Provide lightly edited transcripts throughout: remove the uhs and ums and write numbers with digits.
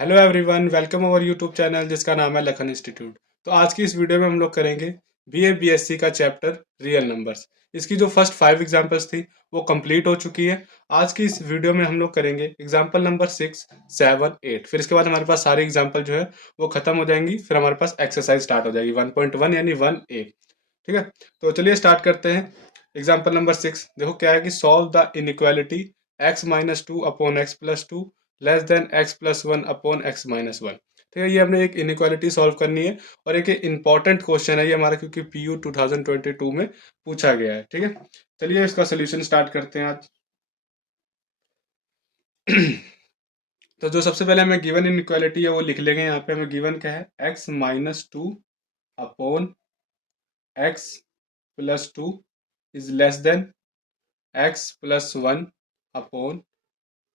Hello everyone, welcome over YouTube channel जिसका नाम है लखन इंस्टीट्यूट। तो आज की इस वीडियो में हम लोग करेंगे बीए बीएससी का चैप्टर रियल नंबर्स। इसकी जो फर्स्ट 5 एग्जांपल्स थी वो कंप्लीट हो चुकी है। आज की इस वीडियो में हम लोग करेंगे एग्जांपल नंबर 6, 7, 8। फिर इसके बाद हमारे पास सारी एग्जांपल जो है वो खत्म हो जाएंगी। फिर हमारे पास एक्सरसाइज स्टार्ट हो जाएगी 1.1 यानी 1A। ठीक है, तो चलिए स्टार्ट करते हैं। एग्जाम्पल नंबर 6 देखो क्या है कि solve the inequality x-2 upon x+2 less than x+1 upon x-1। ठीक है, ये हमने एक इनइक्वालिटी सॉल्व करनी है और एक इंपॉर्टेंट क्वेश्चन है ये हमारा, क्योंकि पीयू 2022 में पूछा गया है। ठीक है, चलिए इसका सोल्यूशन स्टार्ट करते हैं आज। तो जो सबसे पहले हमें गिवन इनइक्वालिटी है वो लिख लेंगे। यहाँ पे हमें गिवन क्या है, x-2 upon x+2 is less than x+1 upon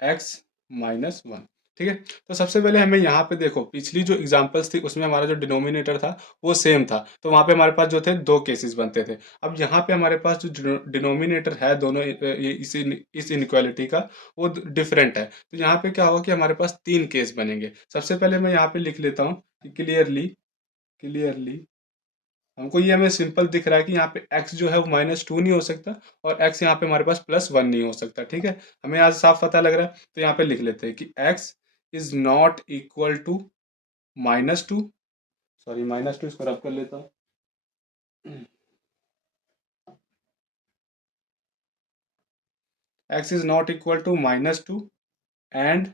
x-1। ठीक है, तो सबसे पहले हमें यहाँ पे देखो पिछली जो एग्जांपल्स थी उसमें हमारा जो डिनोमिनेटर था वो सेम था, तो वहाँ पे हमारे पास जो थे दो केसेस बनते थे। अब यहाँ पे हमारे पास जो डिनोमिनेटर है दोनों इस इनइक्वालिटी का वो डिफरेंट है। तो यहाँ पे क्या होगा कि हमारे पास तीन केस बनेंगे। सबसे पहले मैं यहाँ पे लिख लेता हूँ कि क्लियरली क्लियरली हमको ये हमें सिंपल दिख रहा है कि यहाँ पे x जो है वो -2 नहीं हो सकता और x यहाँ पे हमारे पास +1 नहीं हो सकता। ठीक है, हमें आज साफ पता लग रहा है। तो यहाँ पे लिख लेते हैं कि x is not equal to -2। Sorry, -2 इसको रब कर लेता हूँ। x is not equal to -2 and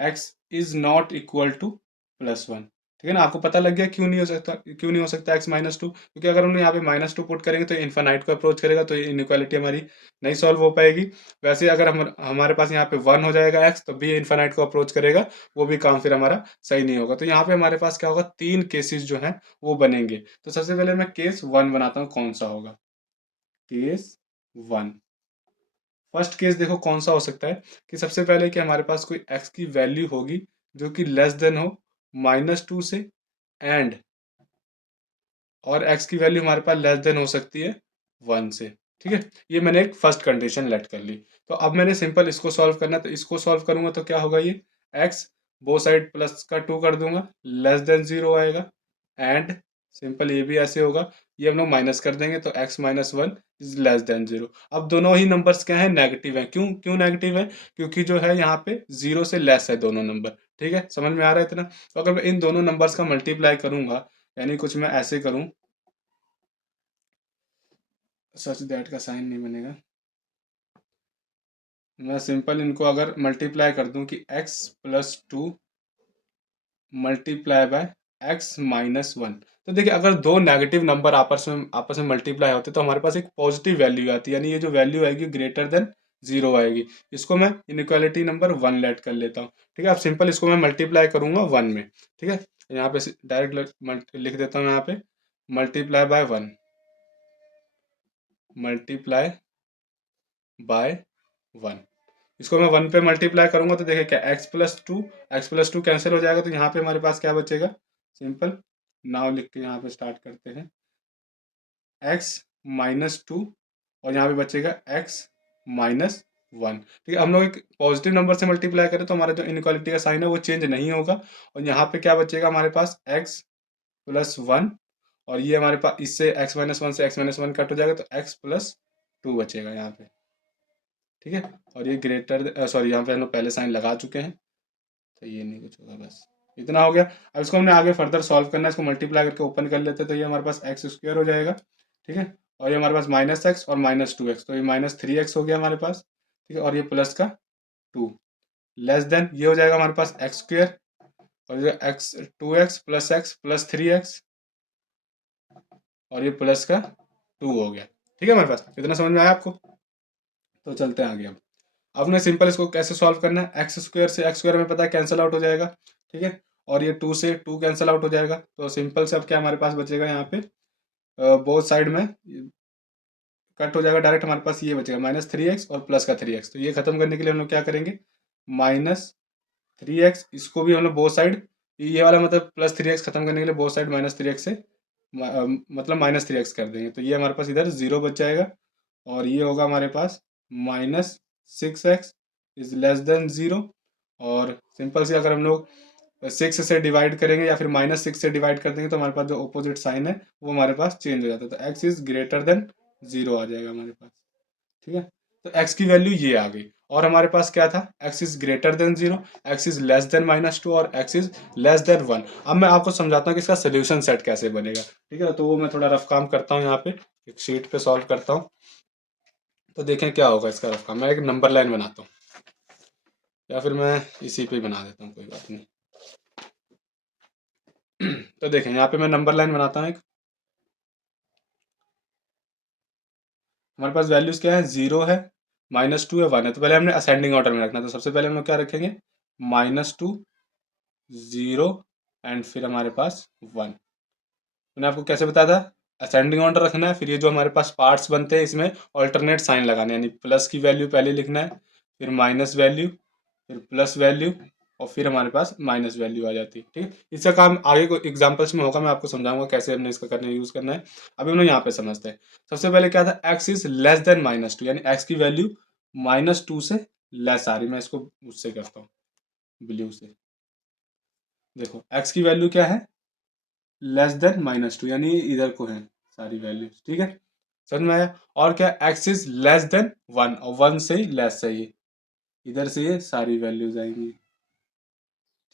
x is not equal to +1। ठीक है ना, आपको पता लग गया क्यों नहीं हो सकता, क्यों नहीं हो सकता x -2, क्योंकि अगर हम यहाँ पे -2 पुट करेंगे तो इन्फानाइट को अप्रोच करेगा, तो ये इनइक्वालिटी हमारी नहीं सॉल्व हो पाएगी। वैसे अगर हमारे पास यहाँ पे 1 हो जाएगा x, तो भी इन्फानाइट को अप्रोच करेगा, वो भी काम फिर हमारा सही नहीं होगा। तो यहाँ पे हमारे पास क्या होगा, तीन केसेस जो हैं वो बनेंगे। तो सबसे पहले मैं केस 1 बनाता हूँ, कौन सा होगा केस 1। फर्स्ट केस देखो कौन सा हो सकता है कि सबसे पहले कि हमारे पास कोई x की वैल्यू होगी जो कि लेस देन हो -2 से, एंड और x की वैल्यू हमारे पास लेस देन हो सकती है 1 से। ठीक है, ये मैंने एक फर्स्ट कंडीशन लेट कर ली। तो अब मैंने सिंपल इसको सॉल्व करना है, तो इसको सॉल्व करूंगा तो क्या होगा, ये x बोथ साइड प्लस का 2 कर दूंगा, लेस देन 0 आएगा। एंड सिंपल ये भी ऐसे होगा, ये हम लोग माइनस कर देंगे तो x-1 इज लेस देन 0। अब दोनों ही नंबर्स क्या है, नेगेटिव है। क्यों क्यों नेगेटिव है, क्योंकि जो है यहाँ पे 0 से लेस है दोनों नंबर। ठीक है, समझ में आ रहा है इतना। तो अगर मैं इन दोनों नंबर्स का मल्टीप्लाई करूंगा, यानी कुछ मैं ऐसे करूं, सच दैट का साइन नहीं बनेगा, मैं सिंपल इनको अगर मल्टीप्लाई कर दूं कि x+2 मल्टीप्लाई बाय x-1। तो देखिए अगर दो नेगेटिव नंबर आपस में मल्टीप्लाई होते तो हमारे पास एक पॉजिटिव वैल्यू आती है, यानी ये जो वैल्यू आएगी ग्रेटर देन 0 आएगी। इसको मैं इनइक्वालिटी नंबर 1 लेट कर लेता हूँ। ठीक है, अब सिंपल इसको मैं मल्टीप्लाई करूंगा 1 में। ठीक है, यहाँ पे डायरेक्ट लिख देता हूँ, यहाँ पे मल्टीप्लाई बाय 1, मल्टीप्लाई बाय 1। इसको मैं 1 पे मल्टीप्लाई करूंगा तो देखिए क्या, x+2 कैंसिल हो जाएगा, तो यहाँ पे हमारे पास क्या बचेगा, सिंपल नाउ लिख के यहाँ पे स्टार्ट करते हैं, x-2 और यहाँ पे बचेगा x-1। ठीक है, हम लोग एक पॉजिटिव नंबर से मल्टीप्लाई करें तो हमारा जो इनइक्वालिटी का साइन है वो चेंज नहीं होगा। और यहाँ पे क्या बचेगा हमारे पास, x+1, और ये हमारे पास इससे x-1 से x-1 कट हो जाएगा तो x+2 बचेगा यहाँ पे। ठीक है, और ये ग्रेटर सॉरी, यहाँ पे हम लोग पहले साइन लगा चुके हैं, तो ये नहीं कुछ होगा, बस इतना हो गया। अब इसको हमने आगे फर्दर सॉल्व करना है, इसको मल्टीप्लाई करके ओपन कर लेते हैं, तो ये हमारे पास x² हो जाएगा। ठीक है, और ये हमारे पास -x और -2x, तो ये -3x हो गया हमारे पास। ठीक है, और ये प्लस का 2 लेस देन ये हो जाएगा हमारे पास x², और ये x 2x plus x plus 3x, और ये प्लस का 2 हो गया। ठीक है, हमारे पास इतना समझ में आया आपको। तो चलते हैं आगे। अब हमने सिंपल इसको कैसे सॉल्व करना है, x² से x² में पता है कैंसिल आउट हो जाएगा। ठीक है, और ये 2 से 2 कैंसिल आउट हो जाएगा, तो सिंपल से अब क्या हमारे पास बचेगा, यहाँ पे बोथ साइड में कट हो जाएगा, डायरेक्ट हमारे पास ये बचेगा -3x और प्लस का 3x। तो ये खत्म करने के लिए हम लोग क्या करेंगे, -3x, इसको भी हम लोग बोथ साइड, ये वाला मतलब +3x खत्म करने के लिए बोथ साइड -3x से मतलब -3x कर देंगे, तो ये हमारे पास इधर 0 बच जाएगा। और ये होगा हमारे पास -6x इज लेस देन 0, और सिंपल से अगर हम लोग 6 से डिवाइड करेंगे या फिर -6 से डिवाइड कर देंगे तो हमारे पास जो ऑपोजिट साइन है वो हमारे पास चेंज हो जाता है, तो एक्स इज ग्रेटर देन 0 आ जाएगा हमारे पास। ठीक है, तो x की वैल्यू ये आ गई, और हमारे पास क्या था, x is greater than 0, x is less than -2 और x इज लेस देन 1। अब मैं आपको समझाता हूँ कि इसका सोल्यूशन सेट कैसे बनेगा। ठीक है, तो वो मैं थोड़ा रफ काम करता हूँ, यहाँ पे एक शीट पे सॉल्व करता हूँ। तो देखें क्या होगा इसका रफ काम। मैं एक नंबर लाइन बनाता हूँ, या फिर मैं इसी पे बना देता हूँ, कोई बात नहीं। तो देखें यहाँ पे मैं नंबर लाइन बनाता हूँ एक। हमारे पास वैल्यूज क्या है, 0 है, -2 है, 1 है। तो पहले हमने असेंडिंग ऑर्डर में रखना है, तो सबसे पहले हम लोग क्या रखेंगे, -2, 0 एंड फिर हमारे पास 1। मैंने आपको कैसे बताया था, असेंडिंग ऑर्डर रखना है, फिर ये जो हमारे पास पार्ट्स बनते हैं इसमें ऑल्टरनेट साइन लगाने, यानी प्लस की वैल्यू पहले लिखना है, फिर माइनस वैल्यू, फिर प्लस वैल्यू, और फिर हमारे पास माइनस वैल्यू आ जाती है। ठीक है, इसका काम आगे को एग्जांपल्स में होगा, मैं आपको समझाऊंगा कैसे हमने इसका करने यूज करना है। अभी हम लोग यहाँ पे समझते हैं। सबसे पहले क्या था, एक्स इज लेस देन -2, यानी एक्स की वैल्यू -2 से लेस आ रही। मैं इसको उससे करता हूँ, ब्लू से। देखो एक्स की वैल्यू क्या है, लेस देन -2, यानी इधर को है सारी वैल्यूज। ठीक है, समझ में आया। और क्या, एक्स इज लेस देन 1, और 1 से ही लेस है ये, इधर से ये सारी वैल्यूज आएंगी।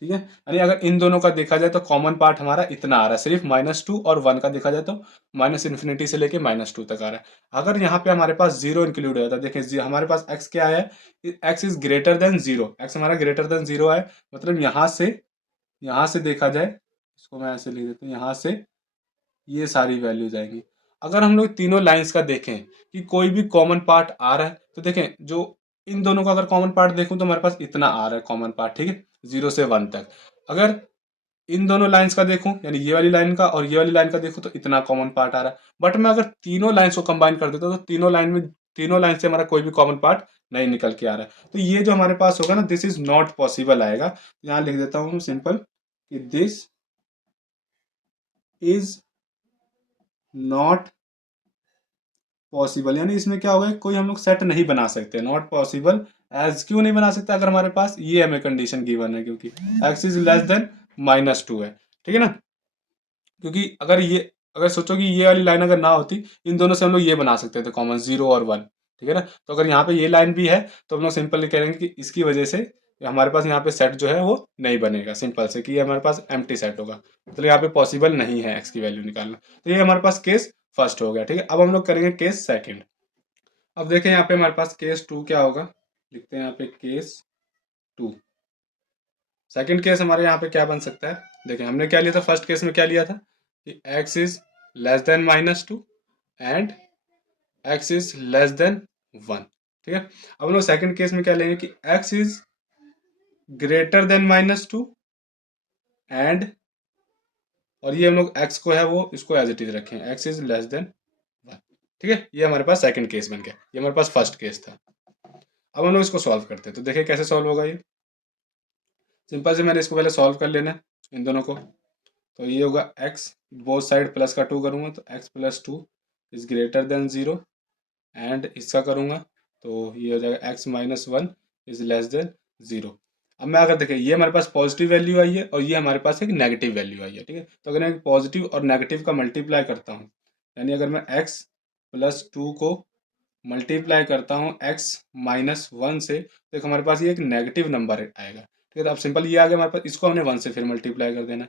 ठीक है, यानी अगर इन दोनों का देखा जाए तो कॉमन पार्ट हमारा इतना आ रहा है, सिर्फ -2 और 1 का देखा जाए तो -इन्फिनिटी से लेके -2 तक आ रहा है। अगर यहाँ पे हमारे पास 0 इंक्लूड हो जाता है, देखिए हमारे पास x क्या है, x is greater than 0, x हमारा ग्रेटर देन 0 है, मतलब यहाँ से देखा जाए, इसको मैं ऐसे लिख देता हूँ, यहाँ से ये सारी वैल्यूज आएंगी। अगर हम लोग तीनों लाइंस का देखें कि कोई भी कॉमन पार्ट आ रहा है, तो देखें जो इन दोनों का अगर कॉमन पार्ट देखूं तो हमारे पास इतना आ रहा है कॉमन पार्ट। ठीक है, 0 से 1 तक। अगर इन दोनों लाइंस का देखूं, यानी ये वाली लाइन का और ये वाली लाइन का देखूं, तो इतना कॉमन पार्ट आ रहा है। बट मैं अगर तीनों लाइंस को कंबाइन कर देता हूं तो तीनों लाइन से हमारा कोई भी कॉमन पार्ट नहीं निकल के आ रहा है। तो ये जो हमारे पास होगा ना, दिस इज नॉट पॉसिबल आएगा। यहाँ लिख देता हूँ सिंपल कि दिस इज नॉट पॉसिबल, यानी इसमें क्या होगा, कोई हम लोग सेट नहीं बना सकते। नॉट पॉसिबल एज क्यों नहीं बना सकते, अगर हमारे पास ये हमें कंडीशन गिवन है, क्योंकि एक्स इज लेस देन -2 है। ठीक है ना, क्योंकि अगर सोचो कि ये वाली लाइन अगर ना होती, इन दोनों से हम लोग ये बना सकते थे कॉमन, 0 और 1। ठीक है ना, तो अगर यहाँ पे ये लाइन भी है तो हम लोग सिंपल कहेंगे कि इसकी वजह से हमारे पास यहाँ पे सेट जो है वो नहीं बनेगा, सिंपल से कि ये हमारे पास एम्प्टी सेट होगा, मतलब यहाँ पे पॉसिबल नहीं है एक्स की वैल्यू निकालना। तो ये हमारे पास केस फर्स्ट हो गया। ठीक है, अब हम लोग करेंगे केस सेकेंड। अब देखें यहाँ पे हमारे पास केस 2 क्या होगा, लिखते हैं यहाँ पे केस 2। सेकंड केस हमारे यहाँ पे क्या बन सकता है, देखें हमने क्या लिया था, फर्स्ट केस में क्या लिया था कि x is less than -2 and x is less than 1। ठीक है, अब हम लोग सेकंड केस में क्या लेंगे कि x is greater than -2 and, और ये हम लोग x को है वो इसको एज इट इज रखें, x इज लेस देन 1। ठीक है, ये हमारे पास सेकंड केस बन गया, ये हमारे पास फर्स्ट केस था। अब हम लोग इसको सॉल्व करते हैं, तो देखिए कैसे सॉल्व होगा ये। सिंपल से मैंने इसको पहले सॉल्व कर लेना है इन दोनों को। तो ये होगा x, बोथ साइड प्लस का 2 करूँगा तो x plus 2 is greater than 0, and इसका करूँगा तो ये हो जाएगा x -1 इज लेस देन 0। अब मैं अगर देखें, ये हमारे पास पॉजिटिव वैल्यू आई है और ये हमारे पास एक नेगेटिव वैल्यू आई है। ठीक है, तो अगर मैं पॉजिटिव और नेगेटिव का मल्टीप्लाई करता हूँ, यानी अगर मैं x प्लस 2 को मल्टीप्लाई करता हूँ x -1 से, तो एक हमारे पास ये एक नेगेटिव नंबर आएगा। ठीक है, तो अब सिंपल ये आ गया हमारे पास, इसको हमने 1 से फिर मल्टीप्लाई कर देना,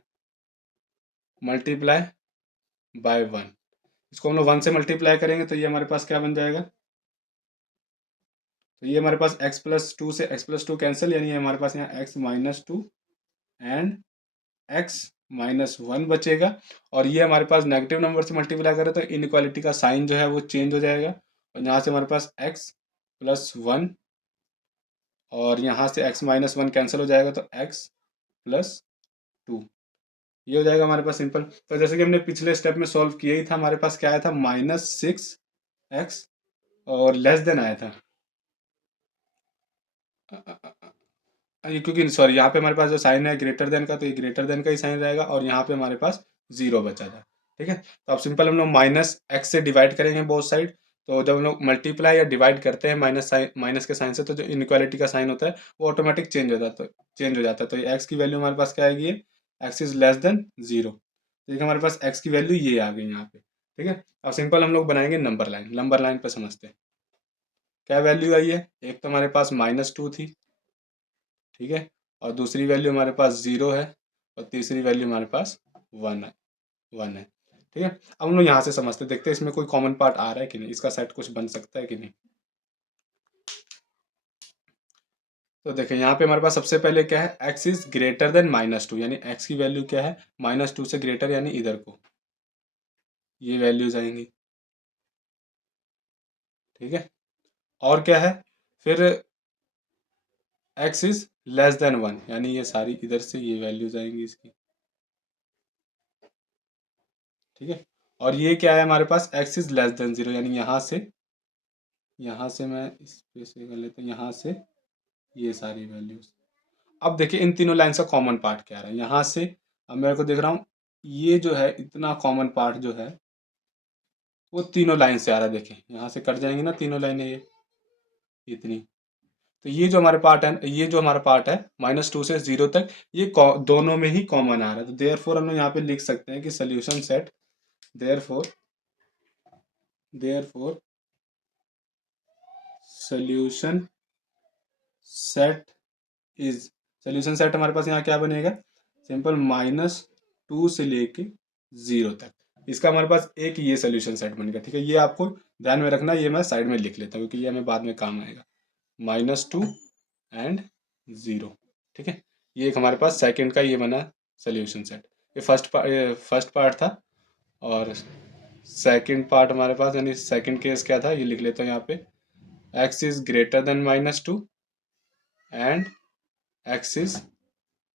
मल्टीप्लाई बाय 1। इसको हम लोग 1 से मल्टीप्लाई करेंगे तो ये हमारे पास क्या बन जाएगा, तो ये हमारे पास x प्लस 2 से x प्लस 2 कैंसिल, यानी हमारे पास यहाँ x -2 एंड x -1 बचेगा। और ये हमारे पास नेगेटिव नंबर से मल्टीप्लाई करें तो इनइक्वालिटी का साइन जो है वो चेंज हो जाएगा, और यहाँ से हमारे पास x प्लस 1 और यहाँ से x -1 कैंसिल हो जाएगा, तो x प्लस 2 ये हो जाएगा हमारे पास सिंपल। तो जैसे कि हमने पिछले स्टेप में सॉल्व किया ही था, हमारे पास क्या आया था, -6x और लेस देन आया था, क्योंकि सॉरी यहाँ पे हमारे पास जो साइन है ग्रेटर देन का, तो ये ग्रेटर देन का ही साइन रहेगा, और यहाँ पे हमारे पास 0 बचा था। ठीक है, तो अब सिंपल हम लोग -x से डिवाइड करेंगे बोथ साइड, तो जब हम लोग मल्टीप्लाई या डिवाइड करते हैं माइनस के साइन से, तो जो इनइक्वालिटी का साइन होता है वो ऑटोमेटिक चेंज हो जाता है। तो ये एक्स की वैल्यू हमारे पास क्या आएगी, एक्स इज लेस देन 0। देखिए हमारे पास एक्स की वैल्यू ये आ गई यहाँ पे। ठीक है, अब सिंपल हम लोग बनाएंगे नंबर लाइन पे समझते हैं क्या वैल्यू आई है। एक तो हमारे पास -2 थी, ठीक है, और दूसरी वैल्यू हमारे पास 0 है, और तीसरी वैल्यू हमारे पास 1 है। ठीक है, अब हम लोग यहाँ से समझते देखते हैं इसमें कोई कॉमन पार्ट आ रहा है कि नहीं, इसका सेट कुछ बन सकता है कि नहीं। तो देखिए यहाँ पे हमारे पास सबसे पहले क्या है, x इज ग्रेटर देन -2, यानी x की वैल्यू क्या है, -2 से ग्रेटर, यानी इधर को ये वैल्यूज आएंगी। ठीक है, और क्या है फिर, x इज लेस देन 1, यानी ये सारी इधर से ये वैल्यूज आएंगी इसकी। ठीक है, और ये क्या है हमारे पास, x इज लेस देन 0, यानी यहाँ से मैं इस पे से कर लेता हूँ, यहाँ से ये सारी वैल्यूज। अब देखिए इन तीनों लाइन का कॉमन पार्ट क्या रहा है, यहाँ से अब मेरे को देख रहा हूँ ये जो है इतना कॉमन पार्ट जो है वो तीनों लाइन से आ रहा है। देखिए यहाँ से कट जाएंगी ना तीनों लाइनें, ये इतनी। तो ये जो हमारे पार्ट है, ये जो हमारा पार्ट है -2 से 0 तक, ये दोनों में ही कॉमन आ रहा है। तो देयर फोर हम लोग यहाँ पे लिख सकते हैं कि solution set, therefore solution set is, solution set हमारे पास यहाँ क्या बनेगा, सिंपल -2 से लेके 0 तक, इसका हमारे पास एक ये सोल्यूशन सेट बनेगा। ठीक है, ये आपको ध्यान में रखना, ये मैं साइड में लिख लेता हूँ क्योंकि ये हमें बाद में काम आएगा। -2 एंड 0। ठीक है, ये एक हमारे पास सेकंड का ये बना सोल्यूशन सेट। ये फर्स्ट पार्ट था, और सेकंड पार्ट हमारे पास, यानी सेकंड केस क्या था, ये लिख लेता हूँ यहाँ पे, x is greater than -2 and x is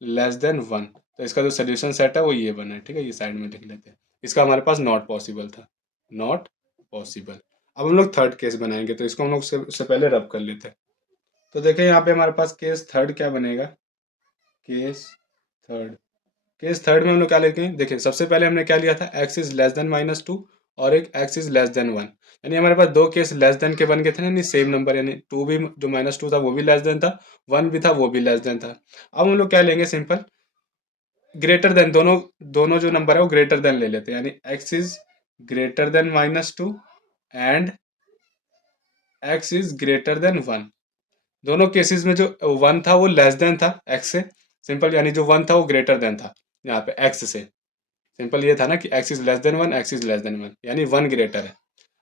less than 1। तो इसका जो सोल्यूशन सेट है वो ये बना है। ठीक है, ये साइड में लिख लेते हैं, इसका हमारे पास नॉट पॉसिबल था, नॉट पॉसिबल। अब हम लोग थर्ड केस बनाएंगे, तो इसको हम लोग उससे पहले रब कर लेते हैं। तो देखें यहाँ पे हमारे पास केस थर्ड क्या बनेगा, केस थर्ड केस थर्ड में हम लोग क्या लेते हैं, देखिए सबसे पहले हमने क्या लिया था, x इज लेस देन -2 और एक x इज लेस देन 1, यानी हमारे पास दो केस लेस देन के बन गए थे ना, यानी सेम नंबर, यानी 2 भी जो -2 था वो भी लेस देन था, 1 भी था वो भी लेस देन था। अब हम लोग क्या लेंगे, सिंपल ग्रेटर देन, दोनों दोनों जो नंबर है वो ग्रेटर देन ले लेते हैं, यानी x is greater than -2 and x is greater than 1। दोनों केसेस में जो 1 था वो लेस देन था x से, सिंपल, यानी जो 1 था वो ग्रेटर देन था यहाँ पे x से। सिंपल ये था ना कि x is less than 1, x is less than 1, यानी 1 ग्रेटर है।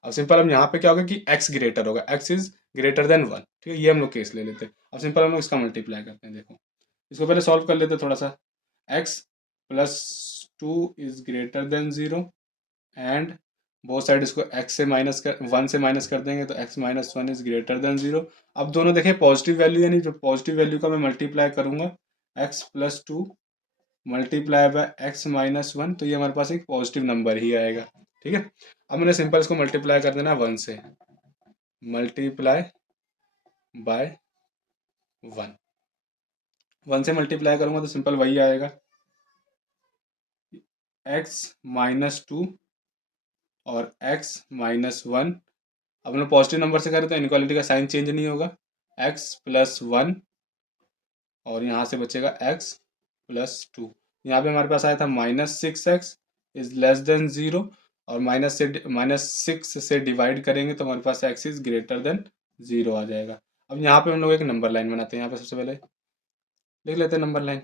अब सिंपल हम यहाँ पे क्या होगा कि x ग्रेटर होगा, x इज ग्रेटर देन 1। ठीक है, ये हम लोग केस ले लेते हैं। अब सिंपल हम लोग इसका मल्टीप्लाई करते हैं। देखो इसको पहले सॉल्व कर लेते हैं थोड़ा सा। x plus 2 is greater than 0 and both side इसको x से -1 से माइनस कर देंगे, तो x minus 1 is greater than 0। अब दोनों देखें पॉजिटिव वैल्यू, यानी जो पॉजिटिव वैल्यू का मैं मल्टीप्लाई करूंगा, x plus 2 multiply by x minus 1, तो ये हमारे पास एक पॉजिटिव नंबर ही आएगा। ठीक है, अब मैंने सिंपल इसको मल्टीप्लाई कर देना 1 से, मल्टीप्लाई बाय 1, 1 से मल्टीप्लाई करूंगा तो सिंपल वही आएगा, x माइनस 2 और x माइनस 1। अब हम पॉजिटिव नंबर से करें तो इनक्वालिटी का साइन चेंज नहीं होगा, x प्लस 1 और यहाँ से बचेगा x प्लस 2। यहाँ पे हमारे पास आया था -6x इज लेस देन 0, और -6 से डिवाइड करेंगे तो हमारे पास x इज ग्रेटर देन 0 आ जाएगा। अब यहाँ पे हम लोग एक नंबर लाइन बनाते हैं। यहाँ पे सबसे पहले लिख लेते हैं नंबर लाइन।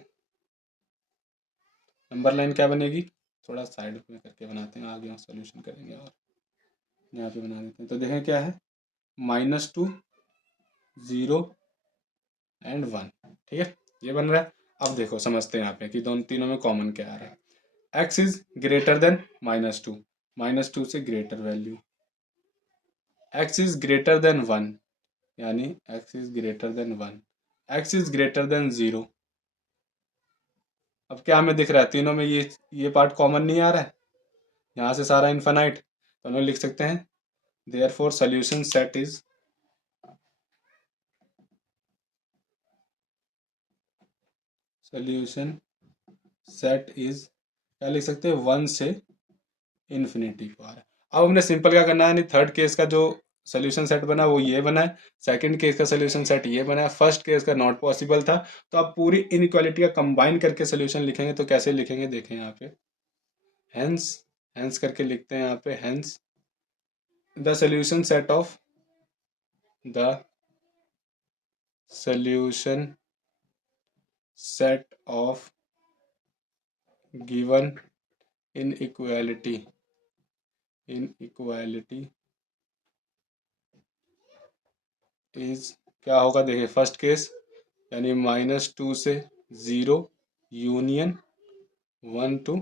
नंबर लाइन क्या बनेगी, थोड़ा साइड में करके बनाते हैं, आगे सोल्यूशन करेंगे, और यहाँ पे बना देते हैं। तो देखें क्या है, -2 0 एंड 1। ठीक है, ये बन रहा है। अब देखो समझते हैं यहाँ पे कि दोनों तीनों में कॉमन क्या आ रहा है। x इज ग्रेटर देन -2, -2 से greater value, x is greater than 1, यानी x is greater than 1, x is greater than 0। अब क्या हमें दिख रहा है, तीनों में ये पार्ट कॉमन नहीं आ रहा है, यहाँ से सारा इन्फानाइट, तो हम लोग लिख सकते हैं therefore solution set is, solution set is क्या लिख सकते हैं, 1 से इन्फिनिटी को आ रहा है। अब हमने सिंपल क्या करना है, थर्ड केस का जो सोल्यूशन सेट बना वो ये बना है, सेकंड केस का सोल्यूशन सेट ये बना है, फर्स्ट केस का नॉट पॉसिबल था। तो आप पूरी इनइक्वालिटी का कंबाइन करके सोल्यूशन लिखेंगे तो कैसे लिखेंगे देखें यहाँ पे, हेंस, हेंस करके लिखते हैं यहाँ पे, hence the solution set of, the solution set of given inequality, inequality is, क्या होगा देखिए, फर्स्ट केस यानी -2 से 0 यूनियन 1 टू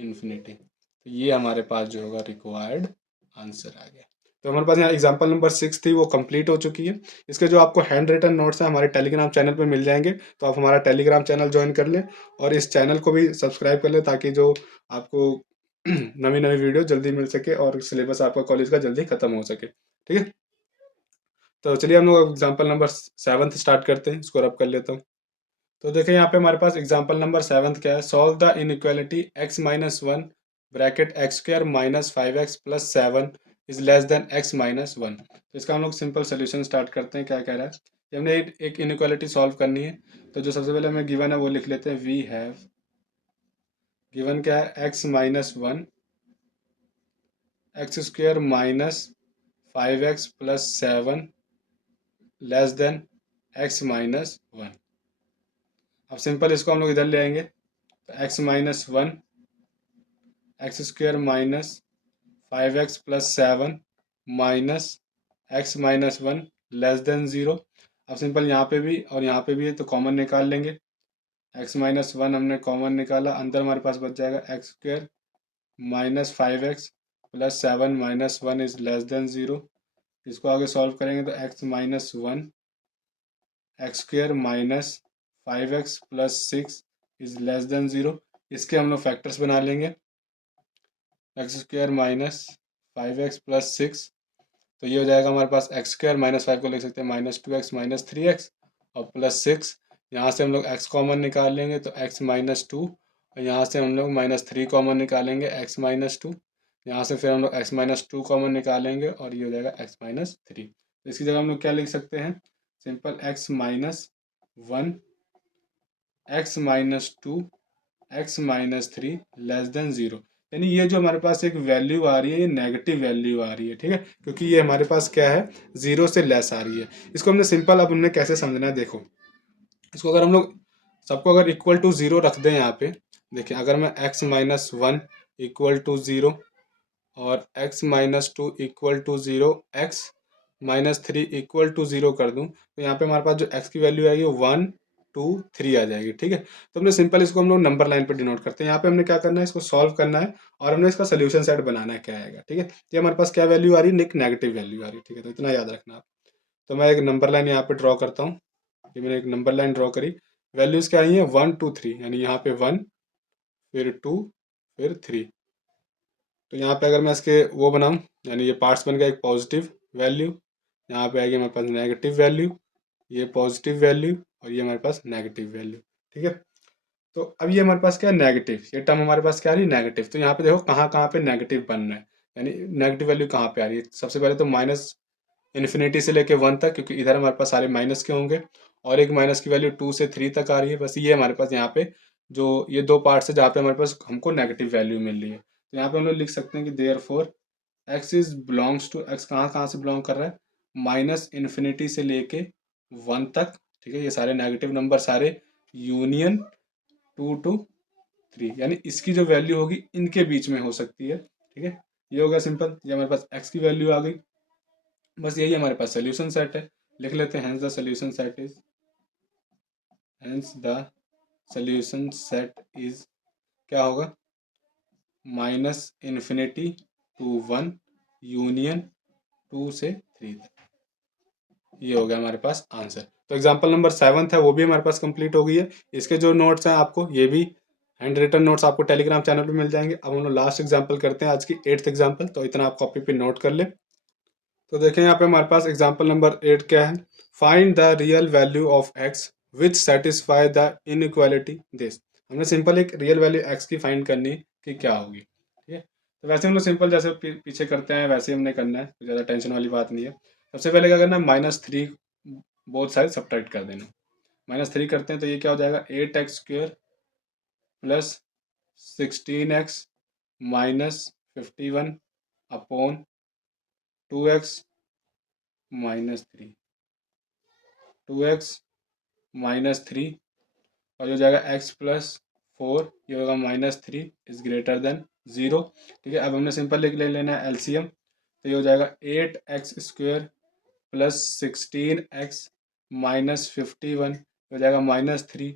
इन्फिनिटी। तो ये हमारे पास जो होगा रिक्वायर्ड आंसर आ गया। तो हमारे पास यहाँ एग्जांपल नंबर 6 थी वो कंप्लीट हो चुकी है। इसके जो आपको हैंड रिटन नोट्स हैं हमारे टेलीग्राम चैनल पे मिल जाएंगे, तो आप हमारा टेलीग्राम चैनल ज्वाइन कर लें और इस चैनल को भी सब्सक्राइब कर लें ताकि जो आपको नवी नवी वीडियो जल्दी मिल सके और सिलेबस आपका कॉलेज का जल्दी खत्म हो सके। ठीक है, तो चलिए हम लोग एग्जाम्पल नंबर 7 स्टार्ट करते हैं, इसको रब कर लेता हूँ। तो देखिए यहाँ पे हमारे पास एग्जाम्पल नंबर 7 क्या है, solve the inequality x minus 1 bracket x square minus 5x plus 7 is less than x minus 1। तो इसका हम लोग सिंपल सोल्यूशन स्टार्ट करते हैं। क्या कह रहा है कि हमने एक इनइक्वालिटी सॉल्व करनी है, तो जो सबसे पहले हमें गिवन है वो लिख लेते हैं, वी हैव गिवन क्या है, x minus 1 x square minus 5x plus 7 less than x minus 1। अब सिंपल इसको हम लोग इधर ले आएंगे, तो x minus 1 x square minus 5x plus 7 minus x minus 1 less than 0। अब सिंपल यहाँ पे भी और यहाँ पे भी है तो कॉमन निकाल लेंगे, x माइनस 1 हमने कॉमन निकाला, अंदर हमारे पास बच जाएगा x square minus 5x plus 7 minus 1 is less than 0। इसको आगे सॉल्व करेंगे तो x minus 1 x square minus 5x plus 6 is less than 0। इसके हम लोग फैक्टर्स बना लेंगे, x square minus 5x plus 6, तो ये हो जाएगा हमारे पास एक्स स्क्वायर माइनस 5 को लिख सकते हैं -2x माइनस 3x और प्लस 6। यहाँ से हम लोग x कॉमन निकाल लेंगे तो x माइनस 2, और यहाँ से हम लोग -3 कॉमन निकालेंगे x माइनस 2, यहाँ से फिर हम लोग x माइनस 2 कॉमन निकालेंगे और ये हो जाएगा x माइनस 3। तो इसकी जगह हम लोग क्या लिख सकते हैं, simple x minus 1 x minus 2 x minus 3 less than 0। यानी ये जो हमारे पास एक वैल्यू आ रही है ये नेगेटिव वैल्यू आ रही है, ठीक है, क्योंकि ये हमारे पास क्या है, 0 से लेस आ रही है। इसको हमने सिंपल, अब हमने कैसे समझना है देखो, इसको अगर हम लोग सबको अगर इक्वल टू 0 रख दें यहाँ पे, देखिए अगर मैं x माइनस 1 इक्वल टू 0 और x minus 2 equal to 0, x minus 3 equal to 0 कर दूं, तो यहाँ पे हमारे पास जो x की वैल्यू आएगी 1 2 3 आ जाएगी। ठीक है, तो हमने सिंपल इसको हम लोग नंबर लाइन पे डिनोट करते हैं। यहाँ पे हमने क्या करना है, इसको सॉल्व करना है और हमने इसका सोल्यूशन सेट बनाना है, क्या आएगा। ठीक है, ये हमारे पास क्या वैल्यू आ रही है, एक नेगेटिव वैल्यू आ रही है। ठीक है, तो इतना याद रखना आप। तो मैं एक नंबर लाइन यहाँ पे ड्रॉ करता हूँ, ये मैंने एक नंबर लाइन ड्रॉ करी, वैल्यूज क्या आई है 1 2 3, यानी यहाँ पे 1 फिर 2 फिर 3। तो यहाँ पे अगर मैं इसके वो बनाऊँ, यानी ये पार्ट्स बन गया, एक पॉजिटिव वैल्यू, यहाँ पे आएगी हमारे पास नेगेटिव वैल्यू, ये पॉजिटिव वैल्यू और ये हमारे पास नेगेटिव वैल्यू। ठीक है, तो अब ये हमारे पास क्या है, नेगेटिव, ये टर्म हमारे पास क्या आ रही है, नेगेटिव। तो यहाँ पे देखो कहाँ कहाँ पे नेगेटिव बन रहा है, यानी नेगेटिव वैल्यू कहाँ पे आ रही है। सबसे पहले तो माइनस इन्फिनिटी से लेके 1 तक, क्योंकि इधर हमारे पास सारे माइनस के होंगे, और एक माइनस की वैल्यू 2 से 3 तक आ रही है। बस ये हमारे पास यहाँ पे जो ये दो पार्ट्स है जहाँ पे हमारे पास हमको नेगेटिव वैल्यू मिल रही है। तो यहाँ पे हम लोग लिख सकते हैं कि therefore x is belongs to, x कहाँ कहाँ से बिलोंग कर रहा है, माइनस इन्फिनिटी से लेके 1 तक। ठीक है, ये सारे नेगेटिव नंबर सारे यूनियन 2 टू 3, यानी इसकी जो वैल्यू होगी इनके बीच में हो सकती है। ठीक है, ये हो गया सिंपल, ये हमारे पास एक्स की वैल्यू आ गई। बस यही हमारे पास सोल्यूशन सेट है, लिख लेते हैं, hence the solution set is, hence the solution set is क्या होगा, माइनस इन्फिनिटी टू 1 यूनियन 2 से 3 तक। ये हो गया हमारे पास आंसर। तो एग्जांपल नंबर 7 है वो भी हमारे पास कंप्लीट हो गई है। इसके जो नोट्स हैं आपको ये भी हैंड रिटन नोट्स आपको टेलीग्राम चैनल पे मिल जाएंगे। अब हम लोग लास्ट एग्जांपल करते हैं, आज की 8th एग्जांपल, तो इतना आप कॉपी पे नोट कर ले। तो देखें यहाँ पे हमारे पास एग्जाम्पल नंबर 8 क्या है, find the real value of x which satisfy the inequality this. हमने सिंपल एक रियल वैल्यू एक्स की फाइंड करनी है कि क्या होगी। ठीक है, तो वैसे हम लोग सिंपल जैसे पीछे करते हैं वैसे ही हमने करना है, कोई ज़्यादा टेंशन वाली बात नहीं है। सबसे पहले क्या करना है, -3 बोथ साइड सब्ट्रैक्ट कर देना। -3 करते हैं तो ये क्या हो जाएगा, 8x² plus 16x minus 51 upon 2x -3, 2x -3 और ये हो जाएगा x+4, ये होगा -3 इज ग्रेटर देन 0। ठीक है, अब हमने सिंपल ले लेना है एलसीएम, तो ये हो जाएगा 8x² प्लस 16x माइनस 51 हो जाएगा -3,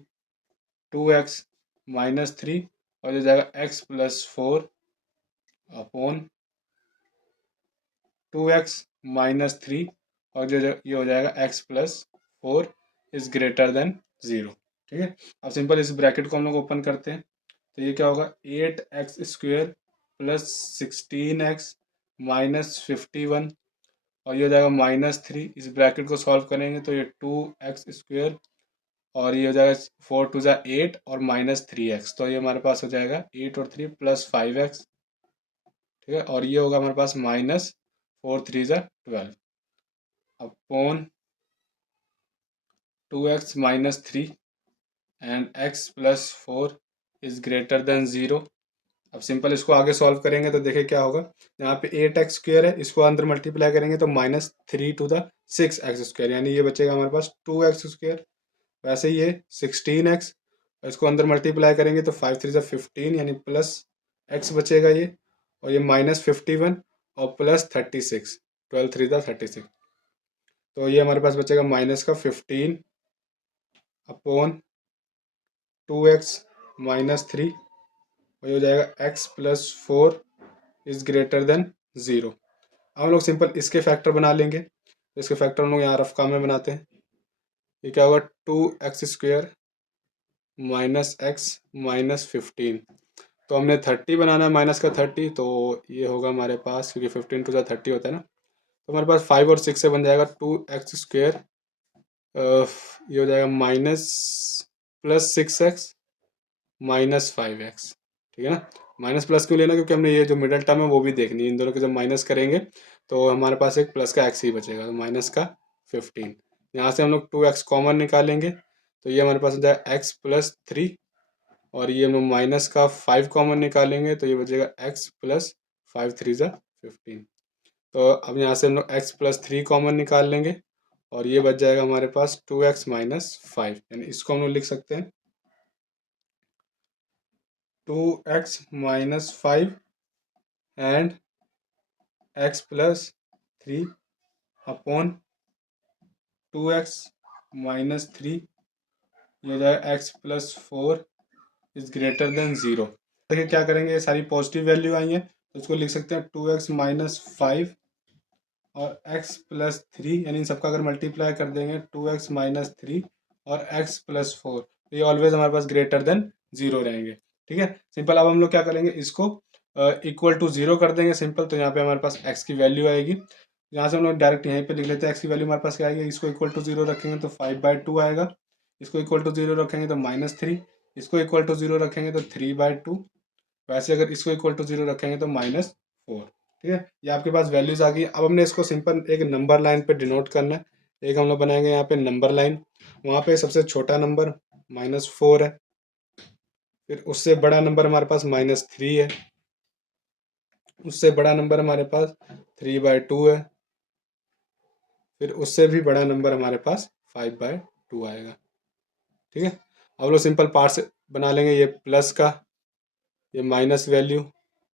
2x -3 और ये हो जाएगा x+4 अपॉन 2x -3 और जो ये हो जाएगा x+4 इज ग्रेटर देन 0। ठीक है, अब सिंपल इस ब्रैकेट को हम लोग ओपन करते हैं, तो ये क्या होगा, 8x² प्लस 16x माइनस 51 और ये हो जाएगा -3। इस ब्रैकेट को सॉल्व करेंगे तो ये 2x² और ये हो जाएगा 4 2 ज़ा 8 और -3x, तो ये हमारे पास हो जाएगा 8 और 3 +5x। ठीक है, और ये होगा हमारे पास -4 3 ज़ा 12 upon 2x -3 and x+4 is greater than 0। अब सिंपल इसको आगे सॉल्व करेंगे तो देखिए क्या होगा, यहाँ पे 8x² है, इसको अंदर मल्टीप्लाई करेंगे तो -3 टू द 6x², यानी ये बचेगा हमारे पास 2x²। वैसे ही ये 16x और इसको अंदर मल्टीप्लाई करेंगे तो 5 3 15 यानी प्लस x बचेगा ये, और ये -51 और +36, 12 3 36, तो ये हमारे पास बचेगा -15 अपॉन 2x -3 और ये हो जाएगा x+4 इज ग्रेटर देन 0। अब हम लोग सिंपल इसके फैक्टर बना लेंगे, तो इसके फैक्टर हम लोग यहाँ रफ काम में बनाते हैं। ये क्या होगा, 2x² माइनस x -15, तो हमने 30 बनाना है माइनस का 30, तो ये होगा हमारे पास, क्योंकि 15 टू 30 होता है ना, तो हमारे पास 5 और 6 से बन जाएगा 2x², ये हो जाएगा माइनस +6x -5x। ठीक है ना, माइनस प्लस क्यों लेना, क्योंकि हमने ये जो मिडल टर्म है वो भी देखनी है, इन दोनों के जब माइनस करेंगे तो हमारे पास एक प्लस का x ही बचेगा, तो माइनस का 15। यहाँ से हम लोग 2x कॉमन निकालेंगे तो ये हमारे पास हो जाएगा x+3 और ये हम लोग माइनस का 5 कॉमन निकालेंगे तो ये बचेगा x+5 3 ज़ा 15। तो अब यहाँ से हम लोग x+3 कॉमन निकाल लेंगे और ये बच जाएगा हमारे पास 2x -5, यानी इसको हम लोग लिख सकते हैं 2x -5 and x+3 upon 2x -3, ये हो जाएगा x+4 इज ग्रेटर देन 0। देखिए क्या करेंगे, ये सारी पॉजिटिव वैल्यू आई है तो इसको लिख सकते हैं 2x -5 और x+3, यानी इन सबका अगर मल्टीप्लाई कर देंगे 2x -3 और x+4, तो ये ऑलवेज हमारे पास ग्रेटर देन 0 रहेंगे। ठीक है, सिंपल अब हम लोग क्या करेंगे, इसको इक्वल टू 0 कर देंगे सिंपल, तो यहाँ पे हमारे पास x की वैल्यू आएगी, यहाँ से हम लोग डायरेक्ट यहीं पे लिख लेते हैं x की वैल्यू हमारे पास क्या आएगी, इसको इक्वल टू 0 रखेंगे तो 5/2 आएगा, इसको इक्वल टू 0 रखेंगे तो -3, इसको इक्वल टू 0 रखेंगे तो 3/2, वैसे अगर इसको इक्वल टू 0 रखेंगे तो -4। ठीक है, ये आपके पास वैल्यूज आ गई। अब हमने इसको सिंपल एक नंबर लाइन पे डिनोट करना है, एक हम लोग बनाएंगे यहाँ पे नंबर लाइन, वहाँ पे सबसे छोटा नंबर -4 है, फिर उससे बड़ा नंबर हमारे पास -3 है, उससे बड़ा नंबर हमारे पास 3/2 है, फिर उससे भी बड़ा नंबर हमारे पास 5/2 आएगा। ठीक है, अब लोग सिंपल पार्ट्स बना लेंगे, ये प्लस का, ये माइनस वैल्यू,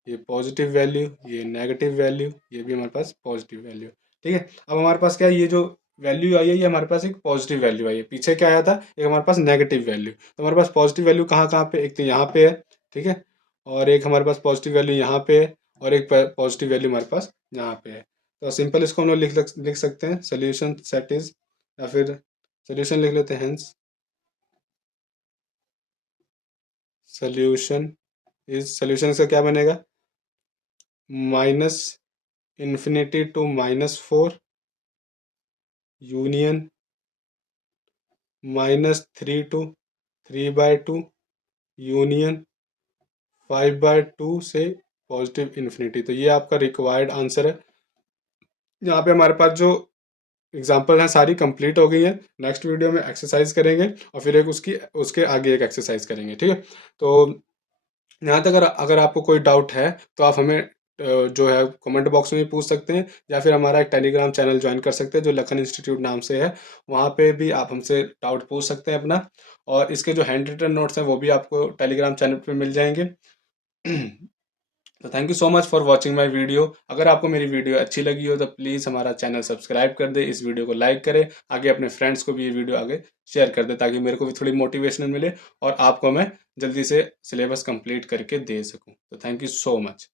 ये पॉजिटिव वैल्यू, ये नेगेटिव वैल्यू, ये भी हमारे पास पॉजिटिव वैल्यू। ठीक है, अब हमारे पास क्या है, ये जो वैल्यू आई है ये हमारे पास एक पॉजिटिव वैल्यू आई है, पीछे क्या आया था, एक हमारे पास नेगेटिव वैल्यू, तो हमारे पास पॉजिटिव वैल्यू कहाँ कहाँ पे, एक तो यहाँ पे है, ठीक है, और एक हमारे पास पॉजिटिव वैल्यू यहाँ पे है, और एक पॉजिटिव वैल्यू हमारे पास यहाँ पे है। तो सिंपल इसको हम लोग लिख सकते हैं, सोल्यूशन सेट इज, या फिर सोल्यूशन लिख लेते हैं, हेंस सोल्यूशन इज, सोल्यूशन इसका क्या बनेगा, -∞ टू -4 यूनियन -3 टू 3/2 यूनियन 5/2 से पॉजिटिव इन्फिनिटी। तो ये आपका रिक्वायर्ड आंसर है। यहाँ पे हमारे पास जो एग्जाम्पल हैं सारी कंप्लीट हो गई हैं। नेक्स्ट वीडियो में एक्सरसाइज करेंगे और फिर एक उसकी उसके आगे एक एक्सरसाइज करेंगे, ठीक है। तो यहाँ तक अगर अगर आपको कोई डाउट है तो आप हमें जो है कमेंट बॉक्स में भी पूछ सकते हैं, या फिर हमारा एक टेलीग्राम चैनल ज्वाइन कर सकते हैं जो लखन इंस्टीट्यूट नाम से है। वहाँ पे भी आप हमसे डाउट पूछ सकते हैं अपना, और इसके जो हैंड रिटन नोट्स हैं वो भी आपको टेलीग्राम चैनल पे मिल जाएंगे। तो thank you so much for watching my video. अगर आपको मेरी वीडियो अच्छी लगी हो तो प्लीज़ हमारा चैनल सब्सक्राइब कर दे, इस वीडियो को लाइक करें, आगे अपने फ्रेंड्स को भी ये वीडियो आगे शेयर कर दे, ताकि मेरे को भी थोड़ी मोटिवेशन मिले और आपको मैं जल्दी से सिलेबस कंप्लीट करके दे सकूं। तो थैंक यू सो मच।